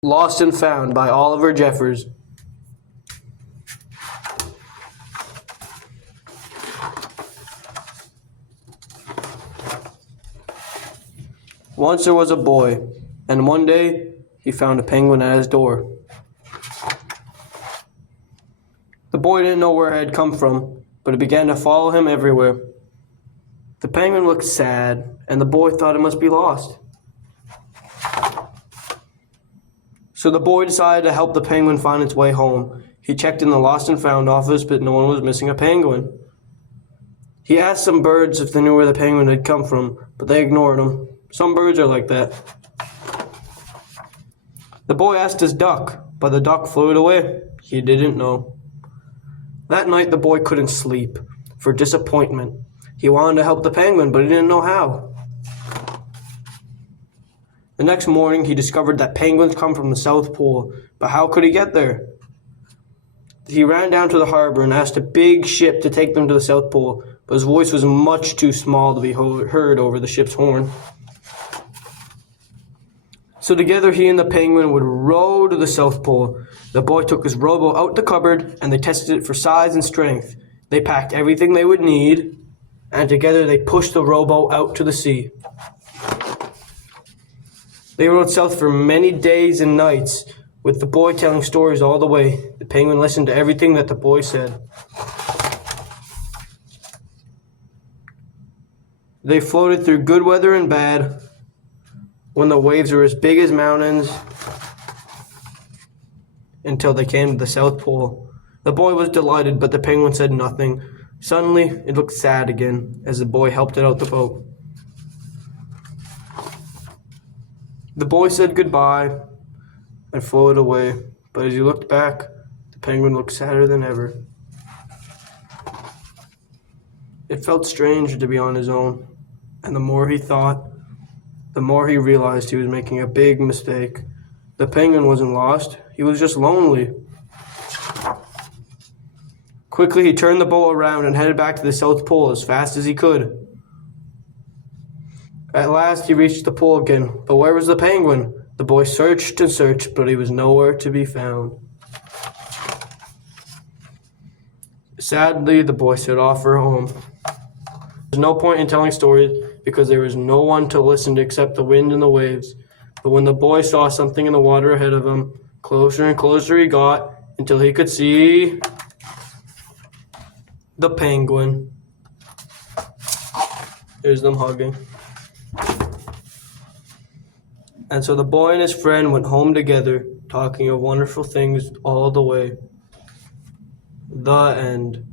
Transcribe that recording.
Lost and Found by Oliver Jeffers. Once there was a boy, and one day he found a penguin at his door. The boy didn't know where it had come from, but it began to follow him everywhere. The penguin looked sad, and the boy thought it must be lost. So the boy decided to help the penguin find its way home. He checked in the Lost and Found office, but no one was missing a penguin. He asked some birds if they knew where the penguin had come from, but they ignored him. Some birds are like that. The boy asked his duck, but the duck flew away. He didn't know. That night the boy couldn't sleep for disappointment. He wanted to help the penguin, but he didn't know how. The next morning he discovered that penguins come from the South Pole, but how could he get there? He ran down to the harbor and asked a big ship to take them to the South Pole, but his voice was much too small to be heard over the ship's horn. So together he and the penguin would row to the South Pole. The boy took his rowboat out the cupboard and they tested it for size and strength. They packed everything they would need, and together they pushed the rowboat out to the sea. They rode south for many days and nights, with the boy telling stories all the way. The penguin listened to everything that the boy said. They floated through good weather and bad, when the waves were as big as mountains, until they came to the South Pole. The boy was delighted, but the penguin said nothing. Suddenly, it looked sad again, as the boy helped it out the boat. The boy said goodbye and floated away, but as he looked back, the penguin looked sadder than ever. It felt strange to be on his own, and the more he thought, the more he realized he was making a big mistake. The penguin wasn't lost, he was just lonely. Quickly he turned the boat around and headed back to the South Pole as fast as he could. At last he reached the pole again, but where was the penguin? The boy searched and searched, but he was nowhere to be found. Sadly, the boy set off for home. There's no point in telling stories because there was no one to listen to except the wind and the waves. But when the boy saw something in the water ahead of him, closer and closer he got until he could see the penguin. There's them hugging. And so the boy and his friend went home together, talking of wonderful things all the way. The end.